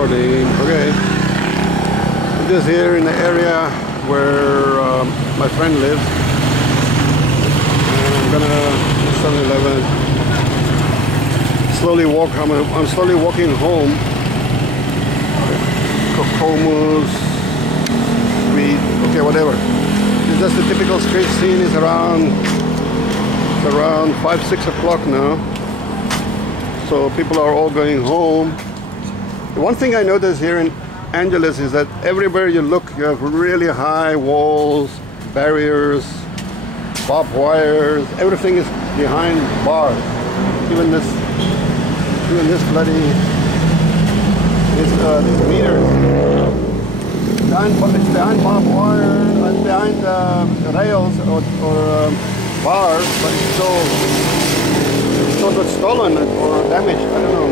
recording. Okay. I'm just here in the area where my friend lives. And I'm gonna 7-Eleven. Slowly walk. I'm slowly walking home. Kokomo Street. Okay, whatever. It's just the typical street scene. It's around 5-6 o'clock now. So people are all going home. The one thing I notice here in Angeles is that everywhere you look, you have really high walls, barriers, barbed wires. Everything is behind bars. Even this bloody these meters. It's behind barbed wire, it's behind rails or bars, but it's still got stolen or damaged. I don't know.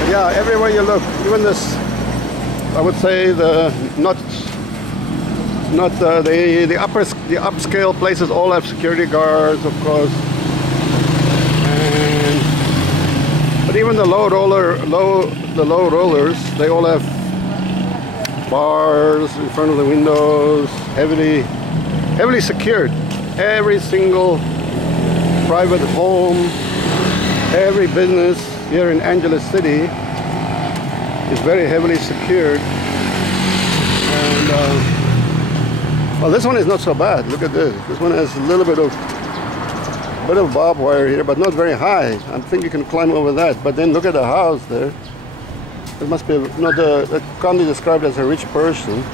But yeah, everywhere you look, even this, I would say the upscale places all have security guards, of course. But even the low rollers, they all have bars in front of the windows, heavily secured. Every single private home, every business here in Angeles City is very heavily secured. And well, this one is not so bad. Look at this. This one has a little bit of barbed wire here, but not very high. I think you can climb over that. But then look at the house there. It must be that can't be described as a rich person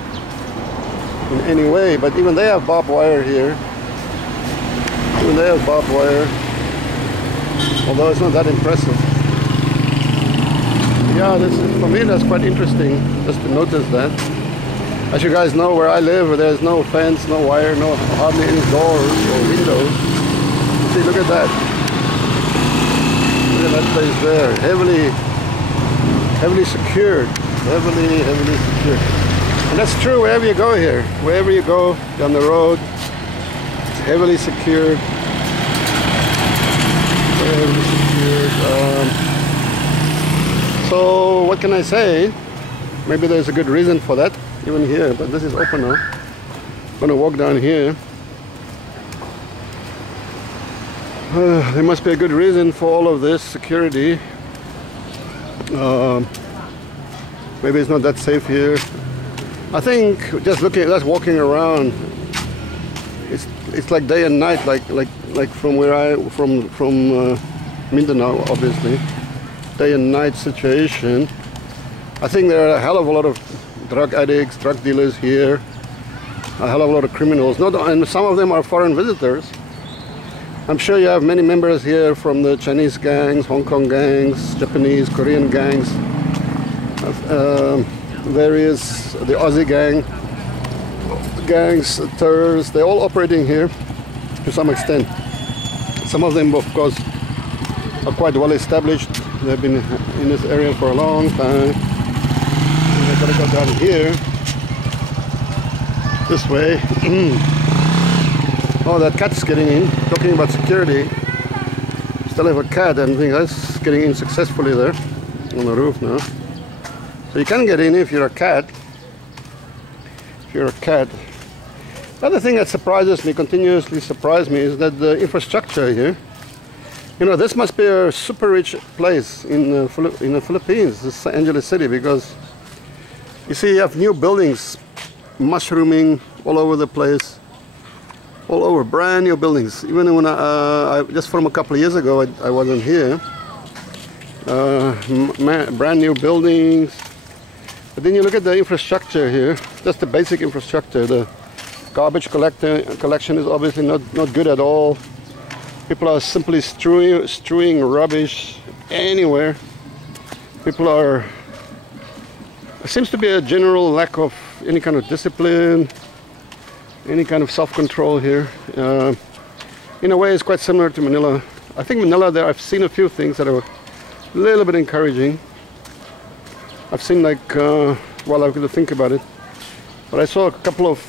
in any way. But even they have barbed wire here. Even they have barbed wire, although it's not that impressive. Yeah, for me that's quite interesting just to notice that. As you guys know, where I live, there's no fence, no wire, hardly any doors or windows. See, look at that. Look at that place there. Heavily secured. Heavily secured. And that's true wherever you go here. Wherever you go down the road, it's heavily secured. Heavily secured. So what can I say? Maybe there's a good reason for that, even here. But this is open now. I'm gonna walk down here. There must be a good reason for all of this security. Maybe it's not that safe here. I think just walking around, it's like day and night, like from where from Mindanao, obviously, day and night situation. I think there are a hell of a lot of drug addicts, drug dealers here, a hell of a lot of criminals. And some of them are foreign visitors. I'm sure you have many members here from the Chinese gangs, Hong Kong gangs, Japanese, Korean gangs, the Aussie gangs, terrorists. They're all operating here to some extent. Some of them, of course, are quite well established. They've been in this area for a long time. And they've got to go down here, this way. Oh, that cat's getting in. Talking about security, still have a cat, and I think that's getting in successfully there on the roof now. So you can get in if you're a cat. If you're a cat. The other thing that continuously surprises me, is that the infrastructure here. You know, this must be a super rich place in the Philippines, this Angeles City, because you see you have new buildings mushrooming all over the place. All over, brand new buildings. Even when just from a couple of years ago, I wasn't here. Brand new buildings. But then you look at the infrastructure here, just the basic infrastructure. The garbage collection is obviously not good at all. People are simply strewing rubbish anywhere. There seems to be a general lack of any kind of discipline, any kind of self-control here. In a way, it's quite similar to Manila. I think Manila, I've seen a few things that are a little bit encouraging. I've seen I've got to think about it. But I saw a couple of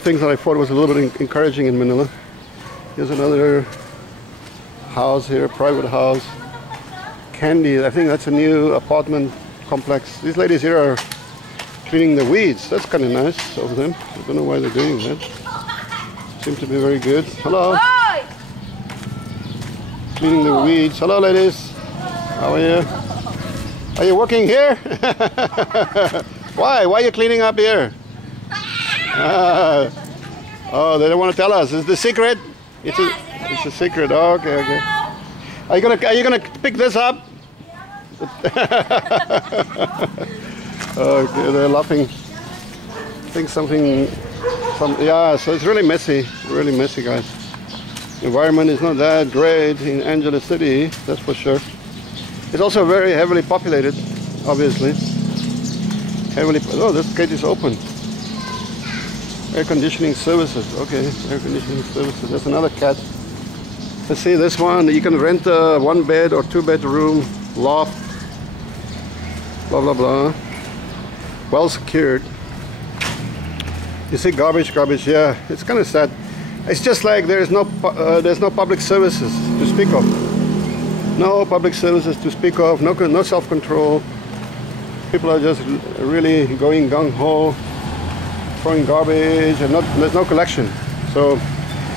things that I thought was a little bit encouraging in Manila. Here's another house here, private house. Candy. I think that's a new apartment complex. These ladies here are cleaning the weeds. That's kind of nice of them. I don't know why they're doing that. Seem to be very good. Hello. Hi. Cleaning the weeds. Hello, ladies. How are you? Are you working here? Why? Why are you cleaning up here? Oh, they don't want to tell us. Is the secret? It's a secret. Oh, okay, okay. Are you gonna pick this up? Okay, they're laughing. I think yeah. So it's really messy, guys. The environment is not that great in Angeles City, that's for sure. It's also very heavily populated, obviously. Oh, this gate is open. Air conditioning services. Okay, air conditioning services. There's another cat. Let's see this one. You can rent a 1-bed or 2-bedroom loft. Blah blah blah. Well secured. You see garbage. Yeah, it's kind of sad. It's just like there's no public services to speak of. No public services to speak of. No self-control. People are just really going gung-ho, throwing garbage, and there's no collection. So,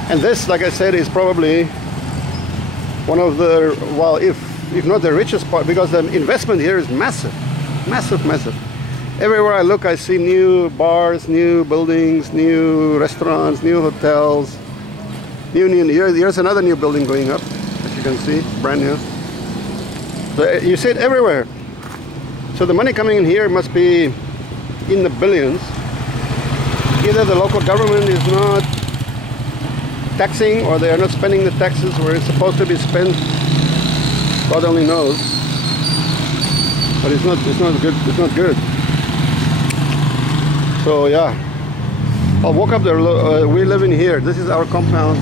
and this, like I said, is probably one of the, well, if not the richest part, because the investment here is massive. Everywhere I look, I see new bars, new buildings, new restaurants, new hotels. Here's another new building going up, as you can see, brand new. So you see it everywhere. So the money coming in here must be in the billions. Either the local government is not taxing, or they are not spending the taxes where it's supposed to be spent. God only knows. But it's not good. So yeah, I'll walk up there. We live in here. This is our compound.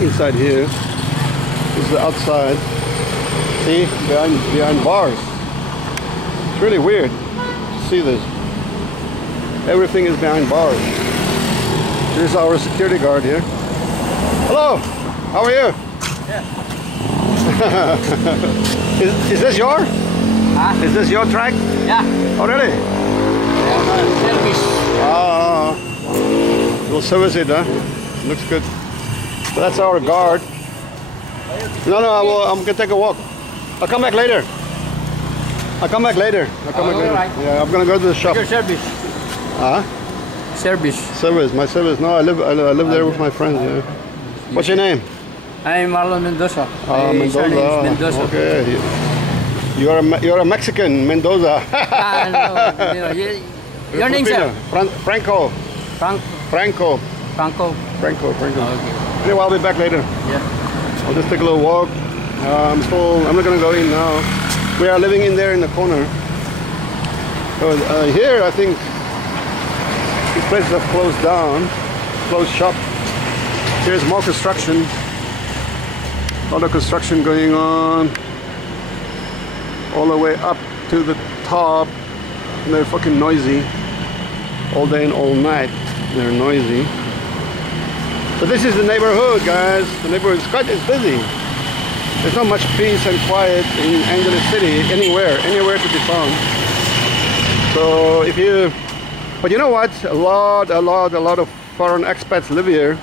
Inside here. This is the outside. See, behind bars. It's really weird to see this. Everything is behind bars. Here's our security guard here. Hello, how are you? Yeah. Is this your? Huh? Is this your track? Yeah. Oh really? Service. We'll service it, huh? Looks good. So that's our guard. No, I'm gonna take a walk. I'll come back later. Right. Yeah, I'm gonna go to the shop. Your service. Huh? Service. My service. No, I live there with my friends. Yeah. What's your name? I'm Marlon Mendoza. My surname is Mendoza. Mendoza. Okay. You're a Mexican, Mendoza. No, your name, sir? Franco. Franco. Okay. Okay. Anyway, I'll be back later. Yeah. I'll just take a little walk. I'm not gonna go in now. We are living in there in the corner. So here, I think these places have closed down, closed shop. Here's more construction. A lot of construction going on all the way up to the top. And they're fucking noisy all day and all night. They're noisy. So this is the neighborhood, guys. The neighborhood is busy. There's not much peace and quiet in Angeles City anywhere to be found. So but you know what? A lot of foreign expats live here,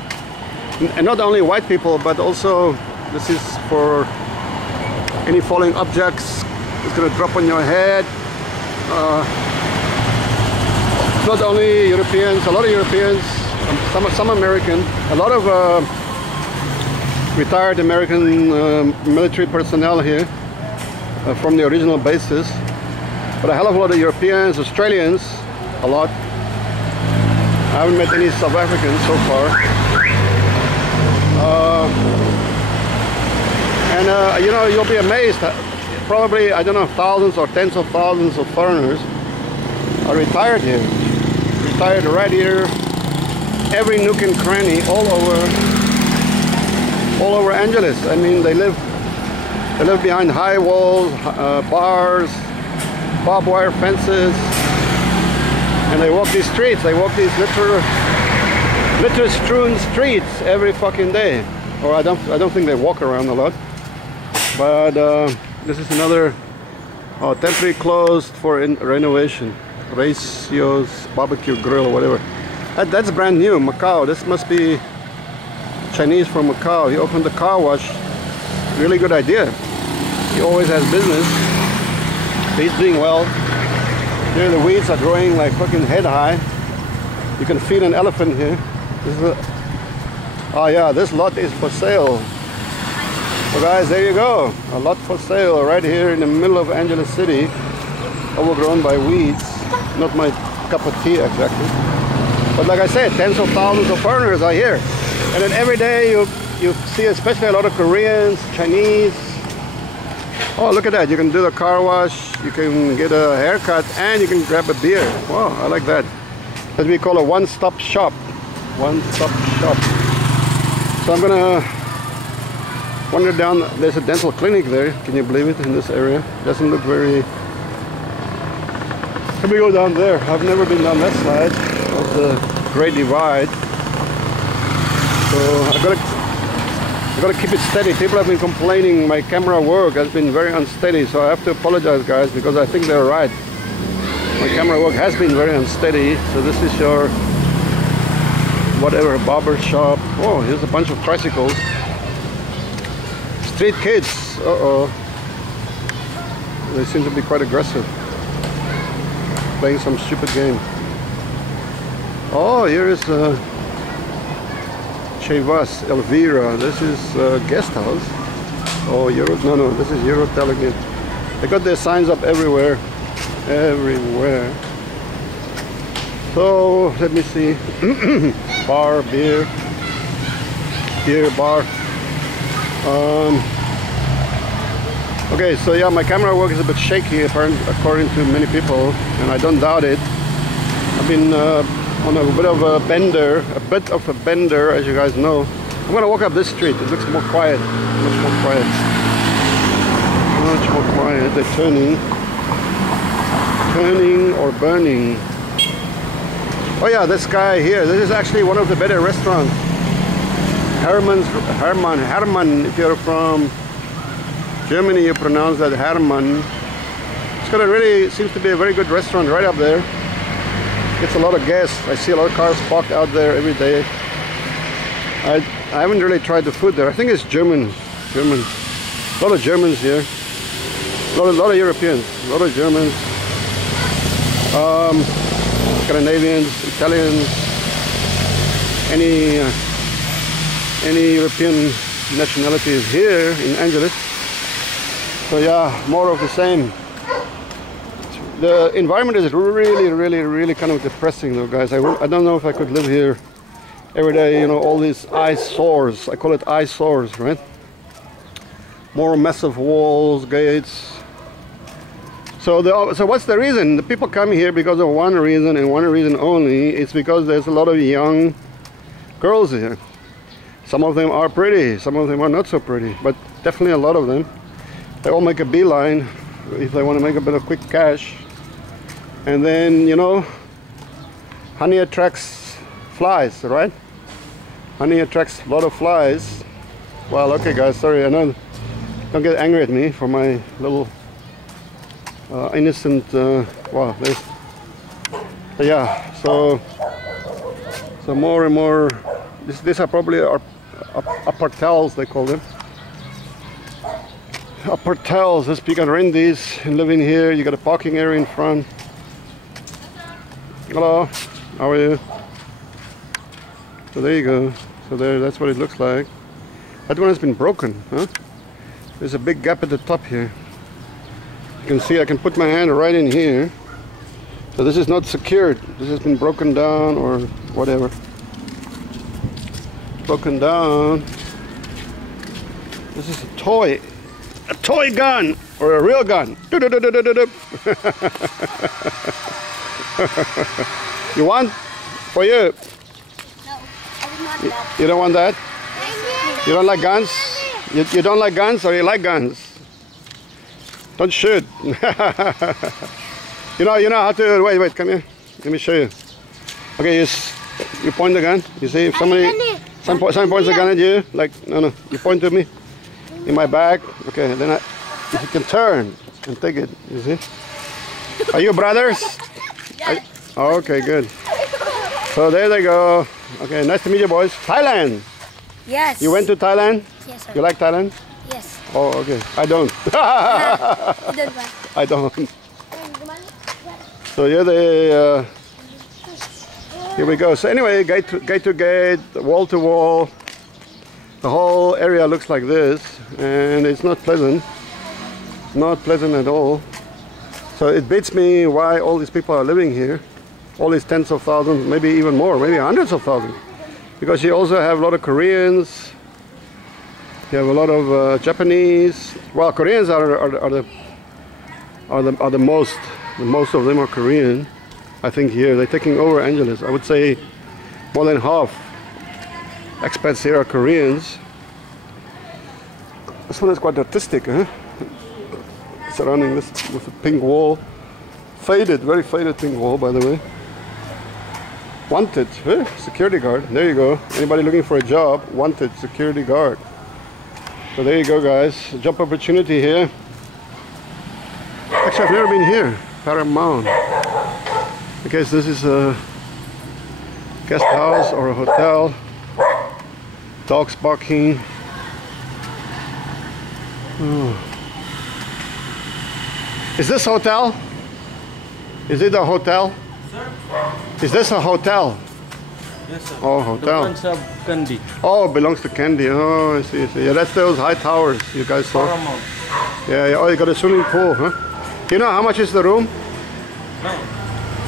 and not only white people, but also this is for any falling objects. It's gonna drop on your head. Not only Europeans, a lot of Europeans, some American, a lot of retired American military personnel here from the original bases, but a hell of a lot of Europeans, Australians, a lot. I haven't met any South Africans so far. You know, you'll be amazed. Probably, I don't know, thousands or tens of thousands of foreigners are retired here. Retired right here, every nook and cranny, all over Angeles. I mean, they live behind high walls, bars, barbed wire fences, and they walk these streets. They walk these litter-strewn streets every fucking day. Or I don't think they walk around a lot. But this is another temporary closed for renovation. Racio's barbecue grill or whatever. That's brand new, Macau. This must be Chinese from Macau. He opened the car wash. Really good idea. He always has business. He's doing well. Here the weeds are growing like fucking head high. You can feed an elephant here. This is oh yeah, this lot is for sale. So guys, there you go. A lot for sale right here in the middle of Angeles City. Overgrown by weeds. Not my cup of tea exactly. But like I said, tens of thousands of foreigners are here. And then every day you see especially a lot of Koreans, Chinese. Oh, look at that. You can do the car wash, you can get a haircut, and you can grab a beer. Wow, I like that. That we call a one-stop shop. One-stop shop. So I'm gonna wander down. There's a dental clinic there. Can you believe it, in this area? Doesn't look very... Let me go down there. I've never been down that side of the Great Divide. So I gotta keep it steady. People have been complaining my camera work has been very unsteady, so I have to apologize, guys, because I think they're right. My camera work has been very unsteady. So this is your whatever barber shop. Oh, here's a bunch of tricycles. Street kids. Uh-oh. They seem to be quite aggressive. Playing some stupid game. Oh, here is Chivas, Elvira. This is guest house. Oh, no, this is Eurotel again. They got their signs up everywhere. Everywhere. So, let me see. Bar, beer bar. Okay, so yeah, my camera work is a bit shaky according to many people, and I don't doubt it. I've been on a bit of a bender, as you guys know. I'm gonna walk up this street. It looks more quiet, much more quiet. Much more quiet. They're turning or burning. Oh yeah, this guy here. This is actually one of the better restaurants. Hermann. If you're from Germany, you pronounce that Hermann. It's got a really, seems to be a very good restaurant right up there. Gets a lot of guests. I see a lot of cars parked out there every day. I haven't really tried the food there. I think it's German. A lot of Germans here. A lot of Europeans. A lot of Germans. Scandinavians, Italians. Any European nationality is here in Angeles. So yeah, more of the same. The environment is really kind of depressing though, guys. I don't know if I could live here every day, you know, all these eyesores. I call it eyesores, right? More massive walls, gates. So what's the reason? The people come here because of one reason and one reason only. It's because there's a lot of young girls here. Some of them are pretty, some of them are not so pretty, but definitely a lot of them. They all make a beeline if they want to make a bit of quick cash. And then, you know, honey attracts flies, right? Honey attracts a lot of flies. Well, okay guys, sorry, I know. Don't get angry at me for my little innocent, well, there's, yeah, so more and more, these are probably apartels, they call them. Apartels, this you can rent these and live in here. You got a parking area in front. Hello, how are you? So there you go. So there, that's what it looks like. That one has been broken, huh? There's a big gap at the top here. You can see I can put my hand right in here. So this is not secured. This has been broken down or whatever. Broken down. This is a toy gun or a real gun. You want? For you? No, I do not that. You don't want that? You don't like guns? You don't like guns or you like guns? Don't shoot. You know how to, wait, come here. Let me show you. Okay, you point the gun. You see if someone points the gun at you, like, no, you point to me. in my bag. Okay, then if you can turn and take it, you see? Are you brothers? Yes. Okay, good. So there they go. Okay, nice to meet you, boys. Thailand. Yes. You went to Thailand? Yes, sir. You like Thailand? Yes. Oh, okay. I don't. I don't. So here we go. So anyway, gate to gate, wall to wall. The whole area looks like this, and it's not pleasant. Not pleasant at all. So it beats me why all these people are living here. All these tens of thousands, maybe even more, maybe hundreds of thousands. Because you also have a lot of Koreans. You have a lot of Japanese. Well, Koreans are the most. The most of them are Korean. I think here they're taking over Angeles. I would say more than half expats here are Koreans. This one is quite artistic, huh? Surrounding this with a pink wall. Faded, very faded pink wall, by the way. Wanted, security guard. There you go. Anybody looking for a job? Wanted, security guard. So there you go, guys. Job opportunity here. Actually, I've never been here. Paramount. I guess this is a guest house or a hotel. Dogs barking. Oh. Is this hotel? Is it a hotel? Sir? Is this a hotel? Yes, sir. Oh, hotel. The ones of Candy. Oh, it belongs to Candy. Oh, I see, I see. Yeah, that's those high towers you guys saw. Paramount. Yeah, yeah. Oh, you got a swimming pool, huh? You know how much is the room? 9.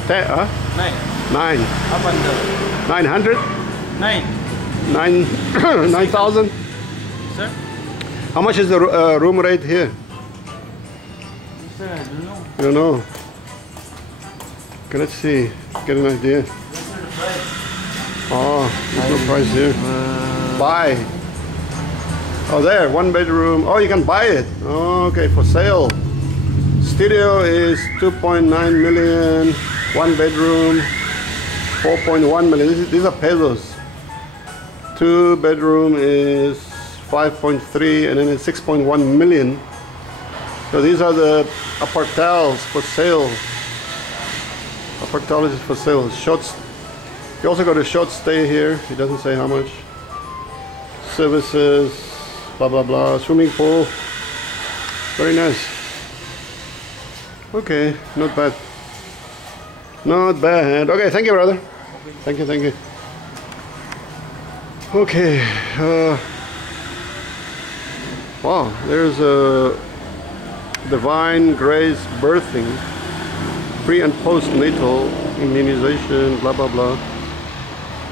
10, huh? 9. 9. Up under. 900? 9. 9,000? Sir? How much is the room rate here? Sir, I don't know. I don't know. Okay, let's see. Get an idea. Yes, sir, the price. Oh, there's no price here. Buy. Oh, there, 1 bedroom. Oh, you can buy it. Oh, okay, for sale. Studio is 2.9 million. 1 bedroom, 4.1 million. These are pesos. 2 bedroom is 5.3, and then it's 6.1 million. So these are the apartals for sale. Apartals is for sale. Shots. You also got a short stay here. It doesn't say how much. Services, blah blah blah. Swimming pool. Very nice. Okay, not bad. Not bad. Okay, thank you, brother. Thank you, thank you. Okay. Wow, there's a Divine Grace birthing, pre and postnatal immunization, blah blah blah.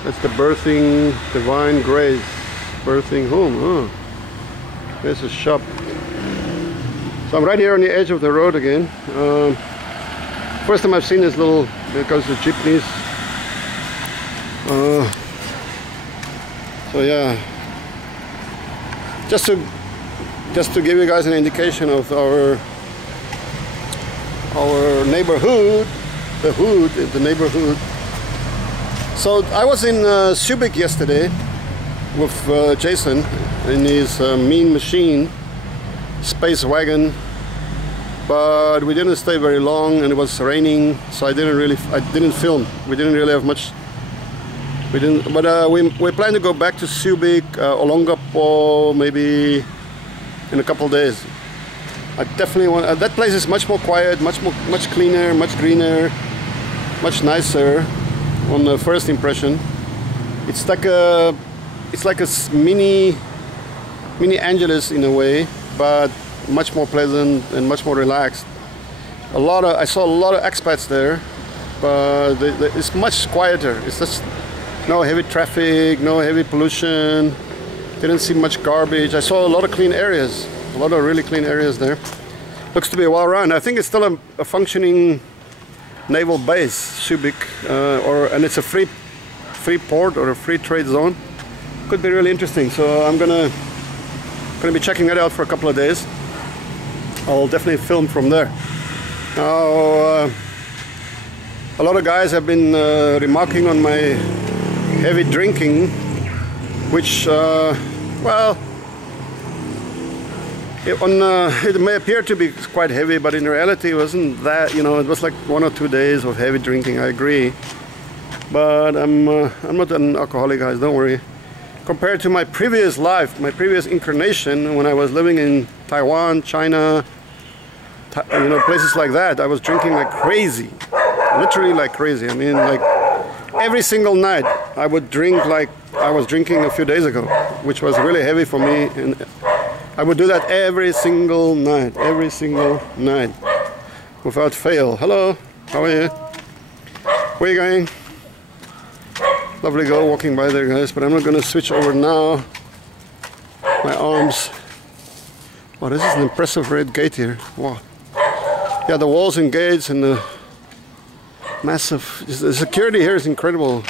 That's the birthing, Divine Grace birthing home. Oh, there's a shop. So I'm right here on the edge of the road again. First time I've seen this little, because the jeepneys. So yeah, just to give you guys an indication of our neighborhood, the hood, the neighborhood. So I was in Subic yesterday with Jason in his Mean Machine space wagon, but we didn't stay very long, and it was raining, so I didn't film. We didn't really have much. We didn't, but we plan to go back to Subic, Olongapo, maybe in a couple of days. I definitely want. That place is much more quiet, much cleaner, much greener, much nicer. On the first impression, it's like a mini Angeles in a way, but much more pleasant and much more relaxed. I saw a lot of expats there, but it's much quieter. It's just no heavy traffic, no heavy pollution. Didn't see much garbage. I saw a lot of clean areas, a lot of really clean areas there. Looks to be well run. I think it's still a functioning naval base, Subic, and it's a free port or a free trade zone. Could be really interesting. So I'm gonna be checking it out for a couple of days. I'll definitely film from there. Now, a lot of guys have been remarking on my heavy drinking, which, well, It may appear to be quite heavy, but in reality it wasn't that, you know, it was like 1 or 2 days of heavy drinking, I agree. But I'm not an alcoholic, guys, don't worry. Compared to my previous life, my previous incarnation, when I was living in Taiwan, China, you know, places like that, I was drinking like crazy. Literally like crazy. I mean, like every single night I would drink like I was drinking a few days ago, which was really heavy for me, and I would do that every single night, without fail. Hello, how are you? Where are you going? Lovely girl walking by there, guys, but I'm not going to switch over now. My arms. Wow, this is an impressive red gate here. Wow. Yeah, the walls and gates and the massive, the security here is incredible.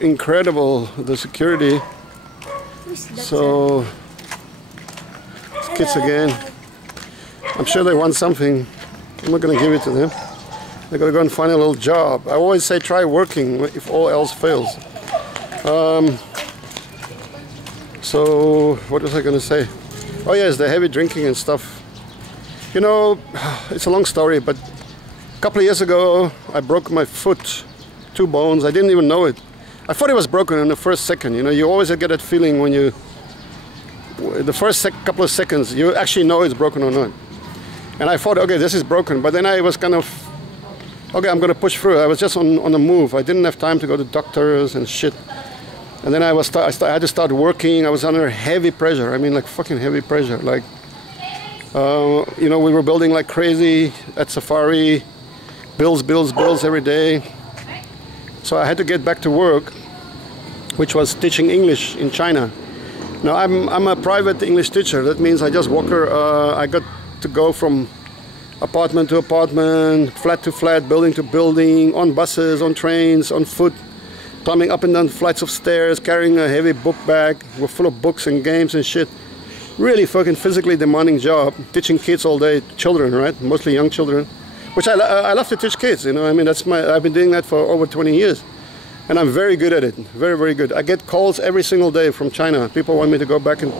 Incredible, the security. So, these kids again, I'm sure they want something. I'm not going to give it to them. They're going to go and find a little job. I always say try working if all else fails. So, what was I going to say? Oh yes, the heavy drinking and stuff. You know, it's a long story, but a couple of years ago I broke my foot, 2 bones. I didn't even know it. I thought it was broken in the first second. You know, you always get that feeling when you, the first couple of seconds, you actually know it's broken or not. And I thought, okay, this is broken. But then I was kind of, okay, I'm going to push through. I was just on the move. I didn't have time to go to doctors and shit. And then I had to start working. I was under heavy pressure. I mean, like fucking heavy pressure. Like, you know, we were building like crazy at Safari. Bills every day. So I had to get back to work, which was teaching English in China. Now I'm a private English teacher. That means I just walk her. I got to go from apartment to apartment, flat to flat, building to building, on buses, on trains, on foot, climbing up and down flights of stairs, carrying a heavy book bag full of books and games and shit. Really fucking physically demanding job, teaching kids all day, children, right? Mostly young children. Which I love to teach kids, you know. I mean, I've been doing that for over 20 years, and I'm very good at it. Very, very good. I get calls every single day from China. People want me to go back and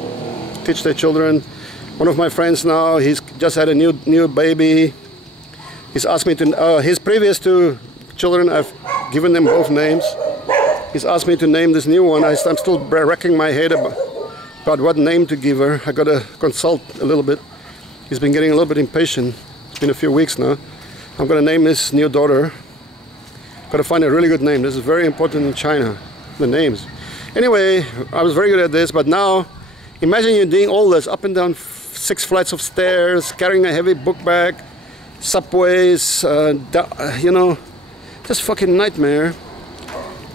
teach their children. One of my friends now, he's just had a new baby. He's asked me to. His previous 2 children, I've given them both names. He's asked me to name this new one. I'm still wrecking my head about what name to give her. I got to consult a little bit. He's been getting a little bit impatient. It's been a few weeks now. I'm going to name this new daughter. Got to find a really good name. This is very important in China, the names. Anyway, I was very good at this, but now imagine you're doing all this up and down 6 flights of stairs, carrying a heavy book bag, subways, you know, just fucking nightmare.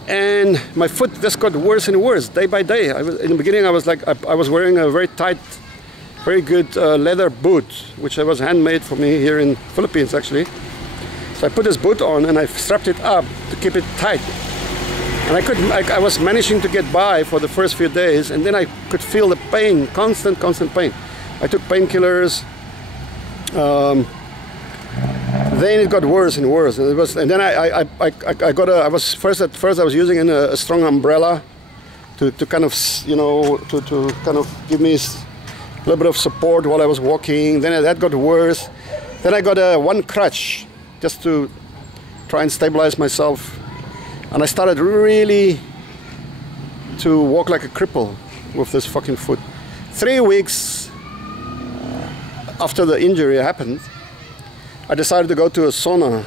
And my foot just got worse and worse day by day. In the beginning I was like, I was wearing a very tight, very good leather boot, which was handmade for me here in Philippines actually. So I put this boot on and I strapped it up to keep it tight. And I was managing to get by for the first few days, and then I could feel the pain, constant pain. I took painkillers. Then it got worse and worse, and then I was using a strong umbrella to kind of, you know, to kind of give me a little bit of support while I was walking. Then that got worse. Then I got one crutch just to try and stabilize myself, and I started really to walk like a cripple with this fucking foot. 3 weeks after the injury happened, I decided to go to a sauna,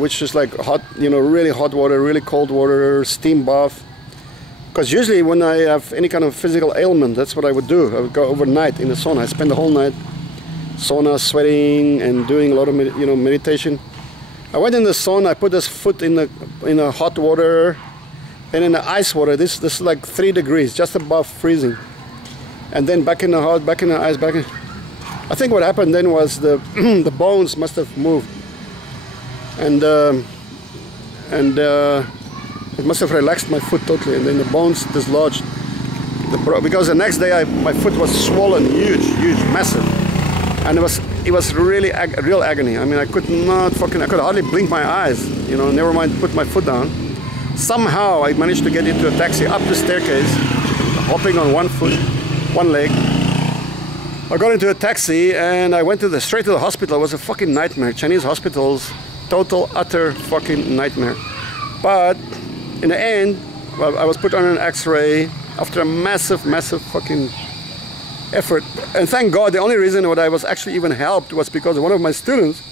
which is like hot, you know, really hot water, really cold water, steam bath. Because usually when I have any kind of physical ailment, that's what I would do. I would go overnight in the sauna. I spend the whole night sauna, sweating and doing a lot of meditation. I went in the sauna. I put this foot in the hot water, and in the ice water. This is like 3 degrees, just above freezing. And then back in the hot, back in the ice, back in. I think what happened then was the the bones must have moved, and it must have relaxed my foot totally, and then the bones dislodged. Because the next day my foot was swollen, huge, massive, and it was really real agony. I mean, I could hardly blink my eyes, you know. Never mind put my foot down. Somehow I managed to get into a taxi up the staircase hopping on one foot, one leg. I got into a taxi and I went straight to the hospital. It was a fucking nightmare. Chinese hospitals, total, utter fucking nightmare. But in the end, well, I was put on an X-ray after a massive fucking effort. And thank God, the only reason what I was actually even helped was because one of my students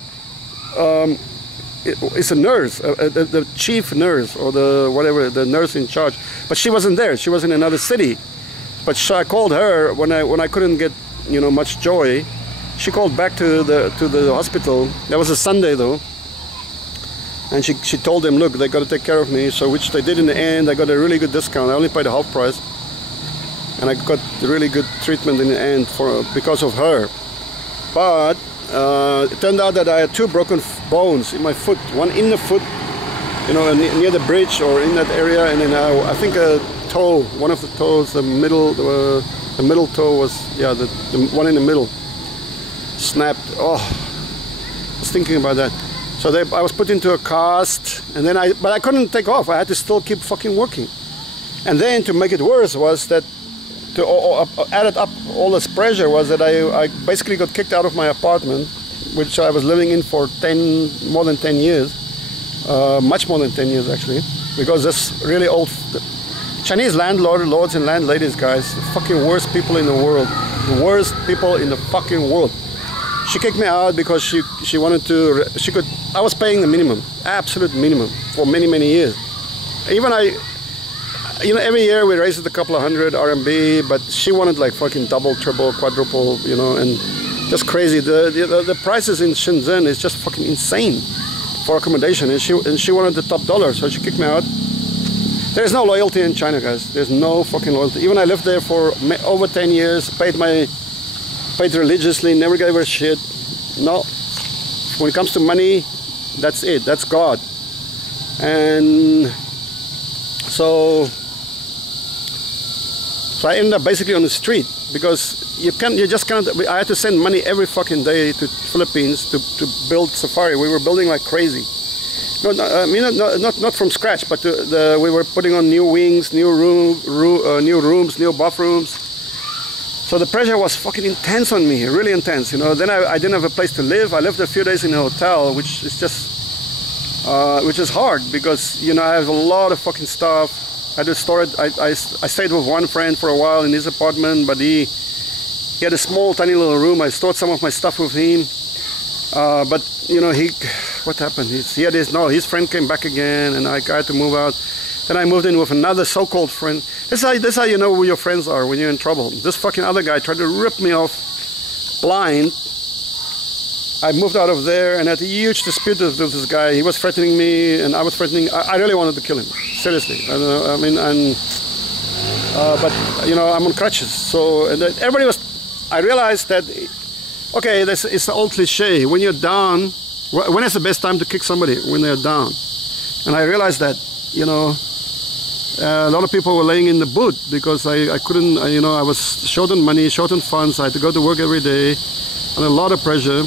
is a nurse, the chief nurse or the nurse in charge. But she wasn't there. She was in another city. But I called her when I couldn't get much joy. She called back to the hospital. That was a Sunday though. And she told them, look, they got to take care of me. So which they did in the end. I got a really good discount. I only paid half price. And I got really good treatment in the end because of her. But it turned out that I had 2 broken bones in my foot. One in the foot, near the bridge or in that area. And then I think a toe, one of the toes, the middle toe was, yeah, the one in the middle snapped. Oh, I was thinking about that. So I was put into a cast, and then but I couldn't take off. I had to still keep fucking working. And then to make it worse was that to add up all this pressure was that I basically got kicked out of my apartment, which I was living in for more than 10 years, much more than 10 years actually, because this really old Chinese lords and landladies, guys, the fucking worst people in the world, the worst people in the fucking world. She kicked me out because she wanted to, I was paying the minimum, absolute minimum for many years. Even every year we raised it a couple of hundred RMB, but she wanted like fucking double, triple, quadruple, and just crazy. The prices in Shenzhen is just fucking insane for accommodation, and she wanted the top dollar, so she kicked me out. There's no loyalty in China, guys. There's no fucking loyalty. Even I lived there for over 10 years, paid religiously, never gave her shit. No. When it comes to money, that's it. That's God. And so I ended up basically on the street because you just can't. I had to send money every fucking day to Philippines to build safari. We were building like crazy. Not from scratch, but we were putting on new wings, new rooms, new bathrooms. So the pressure was fucking intense on me, really intense. Then I didn't have a place to live. I lived a few days in a hotel, which is hard because I have a lot of fucking stuff. I just store it. I stayed with one friend for a while in his apartment, but he had a small, tiny little room. I stored some of my stuff with him. But what happened? His friend came back again, and I had to move out. Then I moved in with another so-called friend. This is how you know who your friends are when you're in trouble. This fucking other guy tried to rip me off blind. I moved out of there and had a huge dispute with this guy. He was threatening me, and I was threatening. I really wanted to kill him, seriously. But I'm on crutches. So everybody was. I realized that. Okay, it's the old cliche. When you're down, when is the best time to kick somebody? When they're down. And I realized that, a lot of people were laying in the boot because I couldn't, I was short on money, short on funds. I had to go to work every day, and a lot of pressure.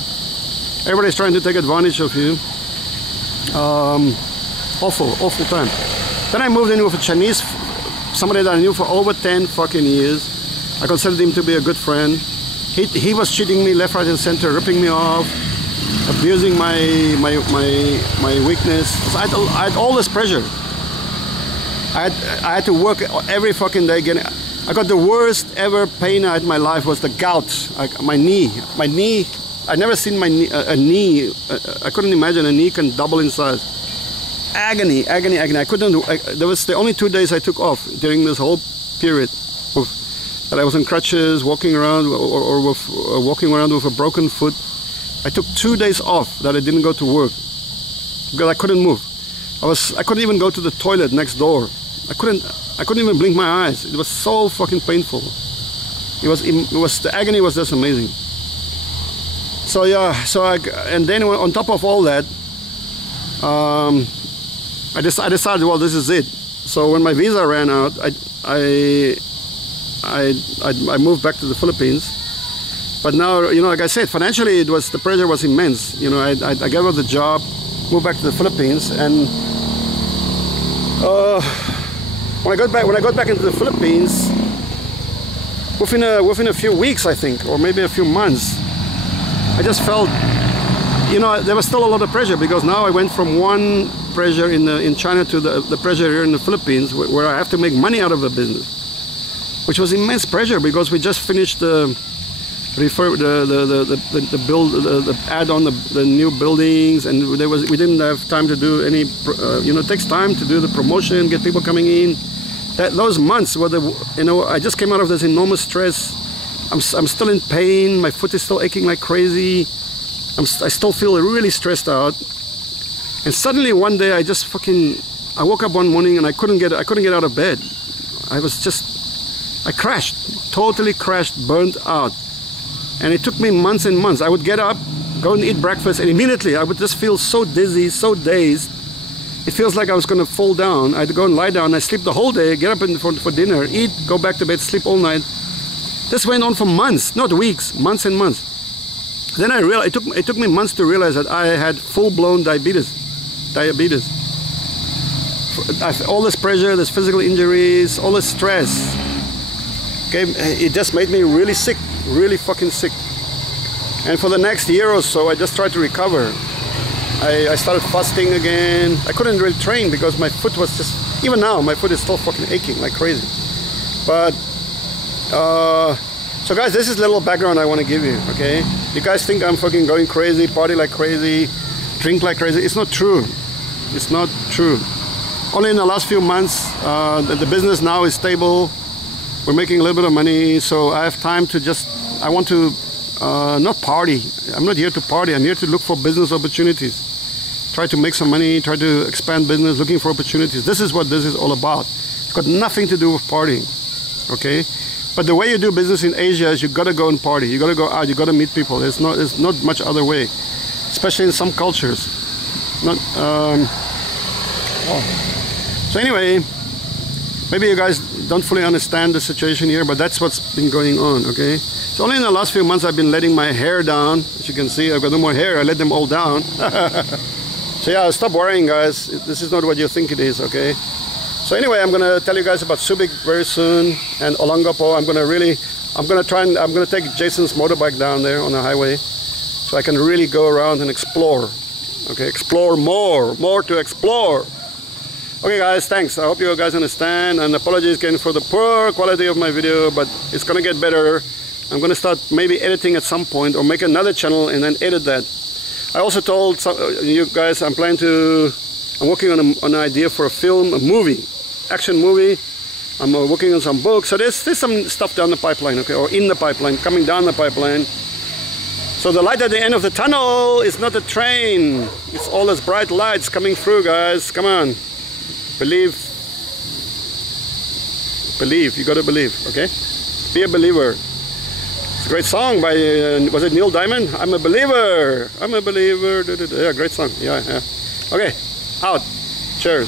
Everybody's trying to take advantage of you. Awful time. Then I moved in with a Chinese, somebody that I knew for over 10 fucking years. I considered him to be a good friend. He was cheating me left, right, and center, ripping me off, abusing my weakness. So I had all this pressure. I had to work every fucking day again. I got the worst ever pain I had in my life was the gout. My knee. I'd never seen a knee. I couldn't imagine a knee can double in size. Agony. I couldn't. There was the only 2 days I took off during this whole period. That I was on crutches, walking around, or walking around with a broken foot. I took 2 days off that I didn't go to work because I couldn't move. I couldn't even go to the toilet next door. I couldn't even blink my eyes. It was so fucking painful. The agony was just amazing. So yeah, and then on top of all that, I decided, well, this is it. So when my visa ran out, I moved back to the Philippines. But now, like I said, financially the pressure was immense. I gave up the job, moved back to the Philippines, and when I got back into the Philippines, within a few weeks, I think, or maybe a few months, I just felt, you know, there was still a lot of pressure, because now I went from one pressure in China to the pressure here in the Philippines, where I have to make money out of the business, which was immense pressure, because we just finished the add on the new buildings, and we didn't have time to do any, you know, it takes time to do the promotion, get people coming in. Those months were you know, I just came out of this enormous stress. I'm still in pain. My foot is still aching like crazy. I still feel really stressed out. And suddenly one day I woke up one morning and I couldn't get out of bed. I crashed, totally crashed, burnt out. And it took me months and months. I would get up, go and eat breakfast, and immediately I would just feel so dizzy, so dazed. It feels like I was going to fall down. I'd go and lie down. I sleep the whole day, get up for dinner, eat, go back to bed, sleep all night. This went on for months, not weeks, months and months. Then I realized, it took me months to realize that I had full-blown diabetes. All this pressure, this physical injuries, all this stress, it just made me really sick, really fucking sick. And for the next year or so, I just tried to recover. I started fasting again. I couldn't really train because my foot was just, even now, my foot is still fucking aching like crazy. But, so guys, this is a little background I want to give you, okay? You guys think I'm fucking going crazy, party like crazy, drink like crazy. It's not true. It's not true. Only in the last few months, the business now is stable. We're making a little bit of money, so I have time to I want to not party. I'm not here to party. I'm here to look for business opportunities. Try to make some money, try to expand business, looking for opportunities. This is what this is all about. It's got nothing to do with partying, okay? But the way you do business in Asia is you gotta go and party. You gotta go out, you gotta meet people. There's not much other way, especially in some cultures. So anyway, maybe you guys don't fully understand the situation here, but that's what's been going on, okay? So only in the last few months I've been letting my hair down. As you can see, I've got no more hair. I let them all down. So yeah, stop worrying, guys. This is not what you think it is, okay? So anyway, I'm gonna tell you guys about Subic very soon, and Olongapo. I'm gonna take Jason's motorbike down there on the highway, so I can really go around and explore. Okay, explore more to explore. Okay guys, thanks. I hope you guys understand, and apologies again for the poor quality of my video, but it's gonna get better. I'm gonna start maybe editing at some point, or make another channel and then edit that. I also told you guys I'm working on an idea for a film, a movie, action movie. I'm working on some books, so there's some stuff down the pipeline, okay, or in the pipeline, coming down the pipeline. So the light at the end of the tunnel is not a train. It's all those bright lights coming through, guys. Come on. Believe. You gotta believe, okay? Be a believer. It's a great song by, was it Neil Diamond? I'm a believer. I'm a believer. Yeah, great song. Yeah. Okay, out. Cheers.